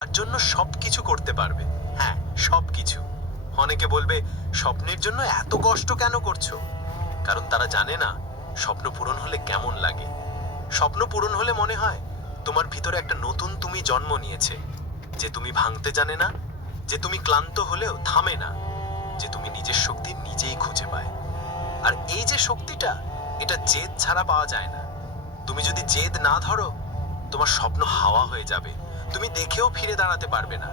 তার জন্য সবকিছু করতে পারবে। হ্যাঁ, সবকিছু। অনেকে বলবে, স্বপ্নের জন্য এত কষ্ট কেন করছো? কারণ তারা জানে না স্বপ্ন পূরণ হলে কেমন লাগে। স্বপ্ন পূরণ হলে মনে হয় তোমার ভিতরে একটা নতুন তুমি জন্ম নিয়েছে, যে তুমি ভাঙতে জানে না, যে তুমি ক্লান্ত হলেও থামে না, যে তুমি নিজের শক্তি নিজেই খুঁজে পায়। আর এই যে শক্তিটা, এটা জেদ ছাড়া পাওয়া যায় না। তুমি যদি জেদ না ধরো, তোমার স্বপ্ন হাওয়া হয়ে যাবে, তুমি দেখেও ফিরে দাঁড়াতে পারবে না।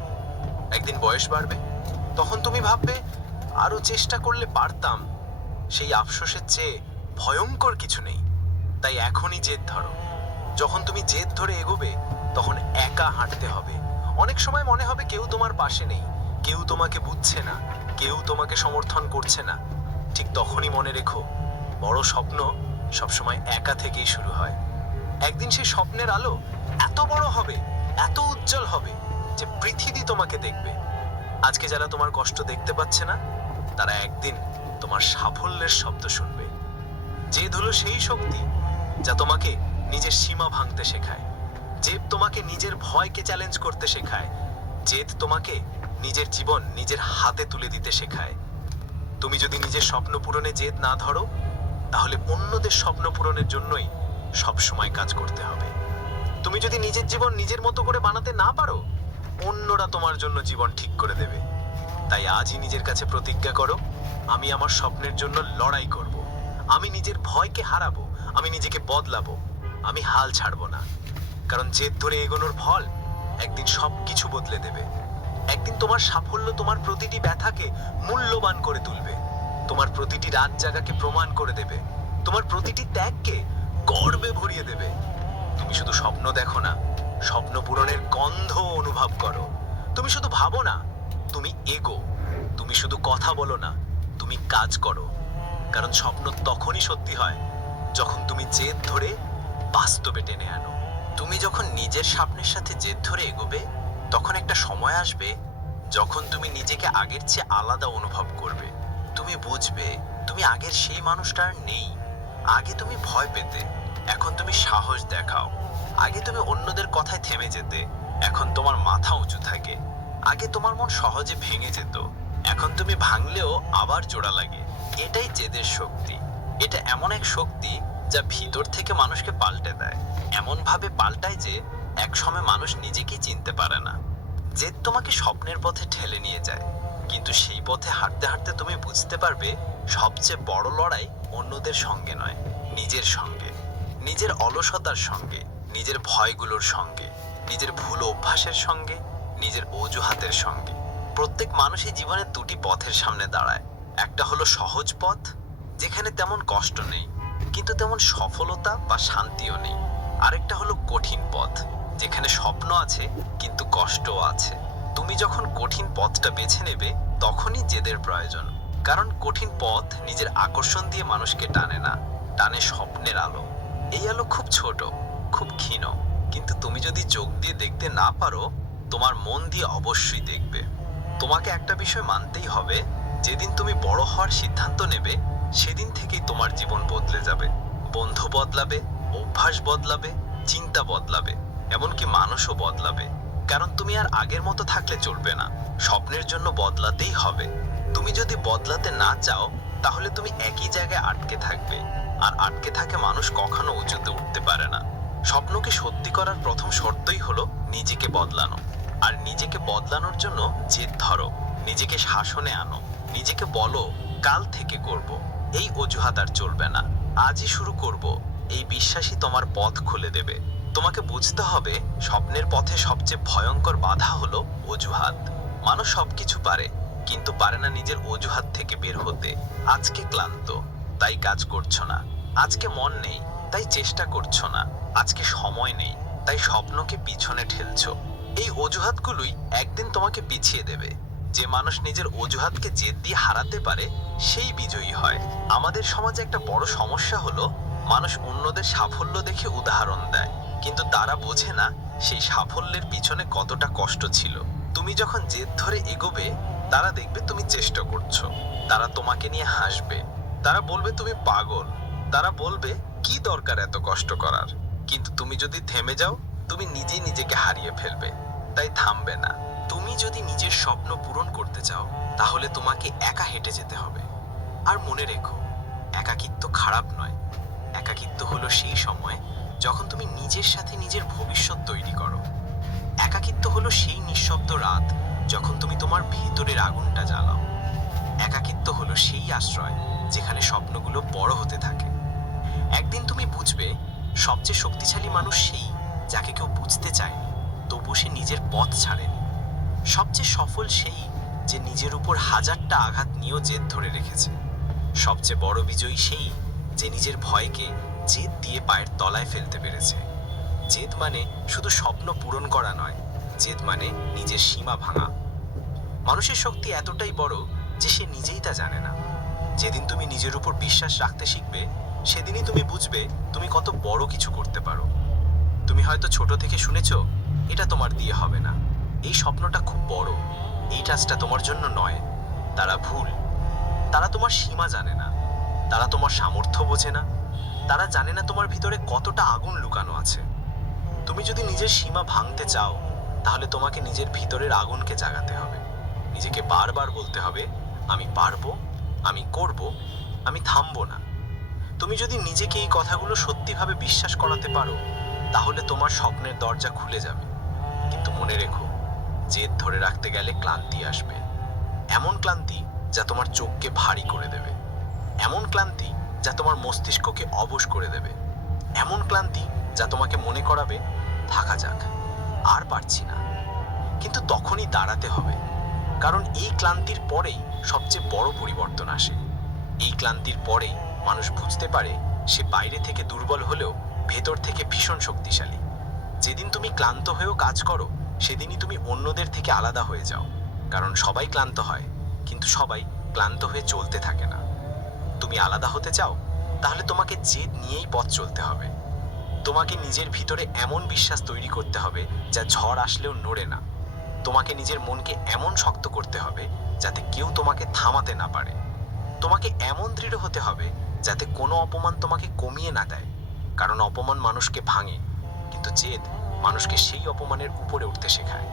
একদিন বয়স বাড়বে, তখন তুমি ভাববে আরো চেষ্টা করলে পারতাম। সেই আফসোসের চেয়ে ভয়ঙ্কর কিছু নেই। তাই এখনই জেদ ধরো। যখন তুমি জেদ ধরে এগোবে, তখন একা হাঁটতে হবে। অনেক সময় মনে হবে কেউ তোমার পাশে নেই, কেউ তোমাকে বুঝছে না, কেউ তোমাকে সমর্থন করছে না। ঠিক তখনই মনে রেখো, বড় স্বপ্ন সবসময় একা থেকেই শুরু হয়। একদিন সেই স্বপ্নের আলো এত বড় হবে, এত উজ্জ্বল হবে, যে পৃথিবী তোমাকে দেখবে। আজকে যারা তোমার কষ্ট দেখতে পাচ্ছে না, তারা একদিন তোমার সাফল্যের শব্দ শুনবে। জেদ হলো সেই শক্তি যা তোমাকে নিজের সীমা ভাঙতে শেখায়। জেদ তোমাকে নিজের ভয়কে চ্যালেঞ্জ করতে শেখায়। জেদ তোমাকে নিজের জীবন নিজের হাতে তুলে দিতে শেখায়। তুমি যদি নিজের স্বপ্ন পূরণে জেদ না ধরো, তাহলে অন্যদের স্বপ্ন পূরণের জন্যই সব সময় কাজ করতে হবে। তুমি যদি নিজের জীবন নিজের মতো করে বানাতে না পারো, অন্যরা তোমার জন্য জীবন ঠিক করে দেবে। তাই আজই নিজের কাছে প্রতিজ্ঞা করো, আমি আমার স্বপ্নের জন্য লড়াই করব। আমি নিজের ভয়কে হারাবো, আমি নিজেকে বদলাবো, আমি হাল ছাড়বো না। কারণ জেদ ধরে এগোনোর ফল একদিন সবকিছু বদলে দেবে। একদিন তোমার সাফল্য তোমার প্রতিটি ব্যথাকে মূল্যবান করে তুলবে, তোমার প্রতিটি রাত জাগাকে প্রমাণ করে দেবে, তোমার প্রতিটি ত্যাগকে গর্বে ভরিয়ে দেবে। তুমি শুধু স্বপ্ন দেখো না, স্বপ্ন পূরণের গন্ধ অনুভব করো। তুমি শুধু ভাবো না, তুমি এগো। তুমি শুধু কথা বলো না, তুমি কাজ করো। কারণ স্বপ্ন তখনই সত্যি হয় যখন তুমি জেদ ধরে বাস্তবে টেনে আনো। তুমি যখন নিজের স্বপ্নের সাথে জেদ ধরে এগোবে, তখন একটা সময় আসবে যখন তুমি নিজেকে আগের চেয়ে আলাদা অনুভব করবে। তুমি বুঝবে তুমি আগের সেই মানুষটা আর নেই। আগে তুমি ভয় পেতে, এখন তুমি সাহস দেখাও। আগে তুমি অন্যদের কথায় থেমে যেতে, এখন তোমার মাথা উঁচু থাকে। আগে তোমার মন সহজে ভেঙে যেত, এখন তুমি ভাঙলেও আবার জোড়া লাগে। এটাই জেদের শক্তি। এটা এমন এক শক্তি যা ভিতর থেকে মানুষকে পাল্টে দেয়, এমন ভাবে পাল্টায় যে একসময় মানুষ নিজেকেই চিনতে পারে না। জেদ তোমাকে স্বপ্নের পথে ঠেলে নিয়ে যায়, কিন্তু সেই পথে হাঁটতে হাঁটতে তুমি বুঝতে পারবে সবচেয়ে বড় লড়াই অন্যদের সঙ্গে নয়, নিজের সঙ্গে। নিজের অলসতার সঙ্গে, নিজের ভয়গুলোর সঙ্গে, নিজের ভুল অভ্যাসের সঙ্গে, নিজের অজুহাতের সঙ্গে। প্রত্যেক মানুষই জীবনে দুটি পথের সামনে দাঁড়ায়। একটা হলো সহজ পথ, যেখানে তেমন কষ্ট নেই, কিন্তু তেমন সফলতা বা শান্তিও নেই। আরেকটা হলো কঠিন পথ, যেখানে স্বপ্ন আছে কিন্তু কষ্টও আছে। তুমি যখন কঠিন পথটা বেছে নেবে, তখনই জেদের প্রয়োজন। কারণ কঠিন পথ নিজের আকর্ষণ দিয়ে মানুষকে টানে না, টানে স্বপ্নের আলো। এই আলো খুব ছোট, খুব ক্ষীণ, কিন্তু তুমি যদি চোখ দিয়ে দেখতে না পারো, তোমার মন দিয়ে অবশ্যই দেখবে। তোমাকে একটা বিষয় মানতেই হবে, যেদিন তুমি বড় হওয়ার সিদ্ধান্ত নেবে, সেদিন থেকেই তোমার জীবন বদলে যাবে। বন্ধু বদলাবে, অভ্যাস বদলাবে, চিন্তা বদলাবে, এমনকি মানুষও বদলাবে। কারণ তুমি আর আগের মতো থাকলে চলবে না, স্বপ্নের জন্য বদলাতেই হবে। তুমি যদি বদলাতে না চাও, তাহলে তুমি একই জায়গায় আটকে থাকবে, আর আটকে থাকে মানুষ কখনো উঁচুতে উঠতে পারে না। স্বপ্নকে সত্যি করার প্রথম শর্তই হলো নিজেকে বদলানো। আর নিজেকে বদলানোর জন্য জেদ ধরো, নিজেকে শাসনে আনো, নিজেকে বলো কাল থেকে করব। এই অজুহাত আর চলবে না, আজই শুরু করব। এই বিশ্বাসই তোমার পথ খুলে দেবে। তোমাকে বুঝতে হবে, স্বপ্নের পথে সবচেয়ে ভয়ঙ্কর বাধা হলো অজুহাত। মানুষ সবকিছু পারে, কিন্তু পারে না নিজের অজুহাত থেকে বের হতে। আজকে ক্লান্ত, তাই কাজ করছো না। আজকে মন নেই, তাই চেষ্টা করছো না। আজকে সময় নেই, তাই স্বপ্নকে পিছনে ঠেলছো। এই অজুহাতগুলোই একদিন তোমাকে পিছিয়ে দেবে। যে মানুষ নিজের অজুহাতকে জেদ দিয়ে হারাতে পারে, সেই বিজয়ী হয়। আমাদের সমাজে একটা বড় সমস্যা হলো, মানুষ অন্যদের সাফল্য দেখে উদাহরণ দেয়, কিন্তু তারা বোঝে না সেই সাফল্যের পিছনে কতটা কষ্ট ছিল। তুমি যখন জেদ ধরে এগোবে, তারা দেখবে তুমি চেষ্টা করছো। তারা তোমাকে নিয়ে হাসবে, তারা বলবে তুমি পাগল, তারা বলবে কি দরকার এত কষ্ট করার। কিন্তু তুমি যদি থেমে যাও, তুমি নিজেই নিজেকে হারিয়ে ফেলবে। তাই থামবে না। তুমি যদি নিজের স্বপ্ন পূরণ করতে চাও তাহলে তোমাকে একা হেঁটে যেতে হবে। আর মনে রেখো, একাকিত্ব খারাপ নয়। একাকিত্ব হলো সেই সময় যখন তুমি নিজের সাথে নিজের ভবিষ্যৎ তৈরি করো। একাকিত্ব হলো সেই নিঃশব্দ রাত যখন তুমি তোমার ভেতরের আগুনটা জ্বালাও। একাকিত্ব হলো সেই আশ্রয় যেখানে স্বপ্নগুলো বড় হতে থাকে। একদিন তুমি বুঝবে, সবচেয়ে শক্তিশালী মানুষ সেই যাকে কেউ বুঝতে চায়নি তবু সে নিজের পথ ছাড়েনি। সবচেয়ে সফল সেই যে নিজের উপর হাজারটা আঘাত নিয়েও জেদ ধরে রেখেছে। সবচেয়ে বড় বিজয়ী সেই যে নিজের ভয়কে জেদ দিয়ে পায়ের তলায় ফেলতে পেরেছে। জেদ মানে শুধু স্বপ্ন পূরণ করা নয়, জেদ মানে নিজের সীমা ভাঙা। মানুষের শক্তি এতটাই বড় যে সে নিজেই তা জানে না। যেদিন তুমি নিজের উপর বিশ্বাস রাখতে শিখবে, সেদিনই তুমি বুঝবে তুমি কত বড় কিছু করতে পারো। তুমি হয়তো ছোট থেকে শুনেছো, এটা তোমার দিয়ে হবে না, এই স্বপ্নটা খুব বড়, এই কাজটা তোমার জন্য নয়। তারা ভুল। তারা তোমার সীমা জানে না, তারা তোমার সামর্থ্য বোঝে না, তারা জানে না তোমার ভিতরে কতটা আগুন লুকানো আছে। তুমি যদি নিজের সীমা ভাঙতে চাও তাহলে তোমাকে নিজের ভিতরের আগুনকে জাগাতে হবে। নিজেকে বারবার বলতে হবে, আমি পারবো, আমি করব, আমি থামবো না। তুমি যদি নিজেকে এই কথাগুলো সত্যিভাবে বিশ্বাস করাতে পারো তাহলে তোমার স্বপ্নের দরজা খুলে যাবে। কিন্তু মনে রেখো, জেদ ধরে রাখতে গেলে ক্লান্তি আসবে। এমন ক্লান্তি যা তোমার চোখকে ভারী করে দেবে। এমন ক্লান্তি যা তোমার মস্তিষ্ককে অবশ করে দেবে। এমন ক্লান্তি যা তোমাকে মনে করাবে, থাকা যাক, আর পারছি না। কিন্তু তখনই দাঁড়াতে হবে, কারণ এই ক্লান্তির পরেই সবচেয়ে বড় পরিবর্তন আসে। এই ক্লান্তির পরেই মানুষ বুঝতে পারে সে বাইরে থেকে দুর্বল হলেও ভেতর থেকে ভীষণ শক্তিশালী। যেদিন তুমি ক্লান্ত হয়েও কাজ করো সেদিনই তুমি অন্যদের থেকে আলাদা হয়ে যাও। কারণ সবাই ক্লান্ত হয়, কিন্তু সবাই ক্লান্ত হয়ে চলতে থাকে না। তুমি আলাদা হতে চাও, তাহলে তোমাকে জেদ নিয়েই পথ চলতে হবে। তোমাকে নিজের ভিতরে এমন বিশ্বাস তৈরি করতে হবে যা ঝড় আসলেও নড়ে না। তোমাকে নিজের মনকে এমন শক্ত করতে হবে যাতে কেউ তোমাকে থামাতে না পারে। তোমাকে এমন দৃঢ় হতে হবে যাতে কোনো অপমান তোমাকে কমিয়ে না দেয়। কারণ অপমান মানুষকে ভাঙে, কিন্তু জেদ মানুষকে সেই অপমানের উপরে উঠতে শেখায়।